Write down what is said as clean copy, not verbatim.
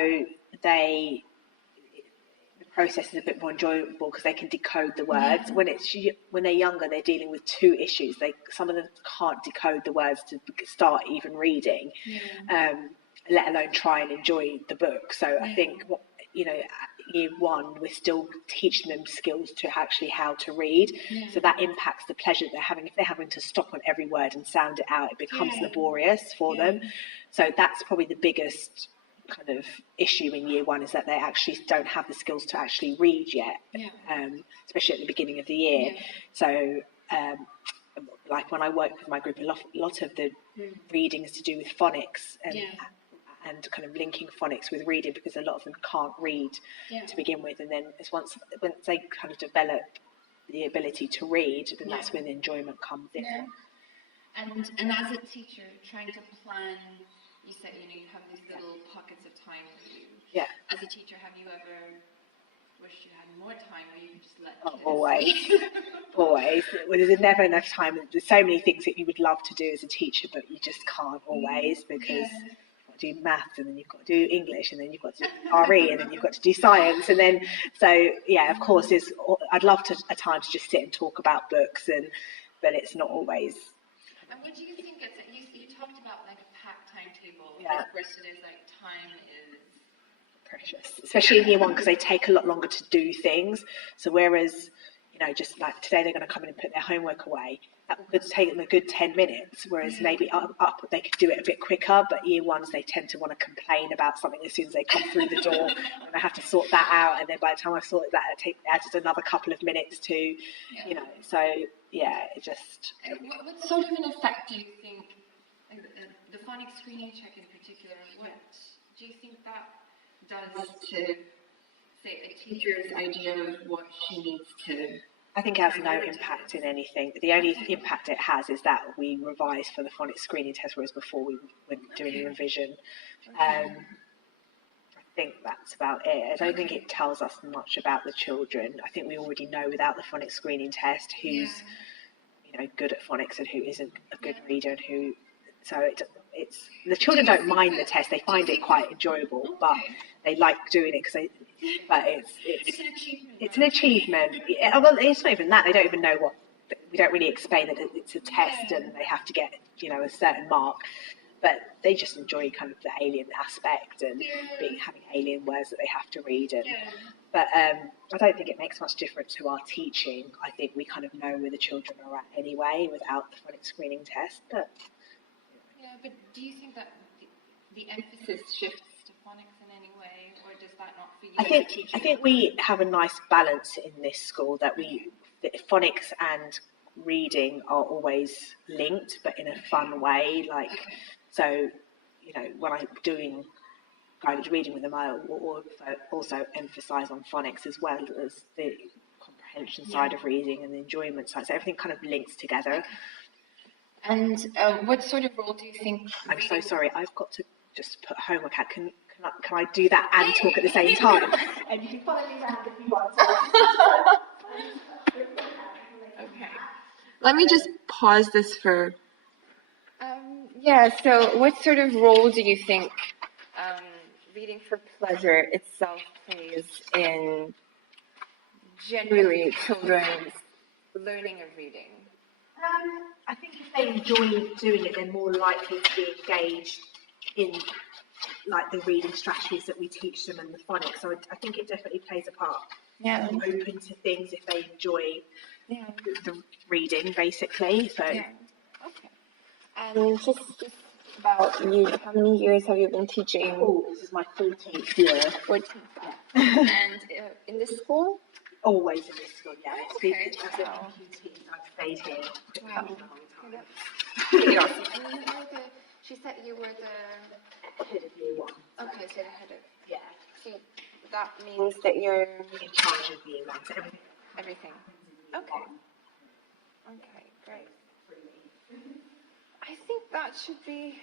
so the process is a bit more enjoyable because they can decode the words. When they're younger, they're dealing with two issues. Some of them can't decode the words to start even reading, let alone try and enjoy the book. So I think year one, we're still teaching them skills to actually how to read. So that impacts the pleasure they're having. If they're having to stop on every word and sound it out, it becomes laborious for them. So that's probably the biggest kind of issue in year one, is that they actually don't have the skills to actually read yet, especially at the beginning of the year. So like when I work with my group, a lot of the reading is to do with phonics and kind of linking phonics with reading, because a lot of them can't read to begin with, and then once they kind of develop the ability to read, then that's when the enjoyment comes in. And as a teacher, trying to plan, you said you have these little pockets of time where you, as a teacher, have you ever wished you had more time where you could just let kids always. Well, there's never enough time. There's so many things that you would love to do as a teacher, but you just can't always, because do maths, and then you've got to do English, and then you've got to do RE, and then you've got to do science, and then of course I'd love to a time to just sit and talk about books, but it's not always. And what do you think? You talked about like a packed timetable. Of course, it is like time is precious, especially in year one, because they take a lot longer to do things. So whereas just like today they're going to come in and put their homework away, that would take them a good 10 minutes, whereas maybe up they could do it a bit quicker. But year ones, they tend to want to complain about something as soon as they come through the door, and I have to sort that out, and then by the time I've sorted that, it adds another couple of minutes to so it just. What sort of an effect do you think the phonic screening check in particular, what do you think that does to, say, a teacher's idea of what she needs to? I think it has no impact in anything. The only impact it has is that we revise for the phonics screening test, whereas before we were doing a revision. I think that's about it. I don't think it tells us much about the children. I think we already know without the phonics screening test who's good at phonics and who isn't a good reader, and who. So it's the children don't mind the test; they find it quite enjoyable, but they like doing it because it's an achievement. Well, it's not even that; they don't even know what. We don't really explain that it's a test and they have to get a certain mark, but they just enjoy kind of the alien aspect and having alien words that they have to read. But I don't think it makes much difference to our teaching. I think we kind of know where the children are at anyway without the phonics screening test. But do you think that the emphasis shifts to phonics in any way, or does that not for you? I think we have a nice balance in this school that phonics and reading are always linked, but in a fun way. When I'm doing guided reading with them, I will also emphasise on phonics as well as the comprehension side of reading and the enjoyment side. So everything kind of links together. Okay. And what sort of role do you think? I'm so sorry. I've got to just put homework out. Can I do that and talk at the same time? And you can follow me around if you want. Okay. Let me just pause this for. So what sort of role do you think reading for pleasure itself plays in generally children's learning of reading? I think if they enjoy doing it, they're more likely to be engaged in the reading strategies that we teach them and the phonics. So I think it definitely plays a part. Yeah. Open to things if they enjoy the reading, basically. So. Yeah. Okay. And just about you, how many years have you been teaching? Oh, this is my 14th year. 14th. And in this school? Always in this school, yeah. Okay. I've stayed here. Wow. She said you were the head of year one. Okay, so the head of. Yeah. So that means that you're in charge of year one. So everything. Okay. Okay, great. I think that should be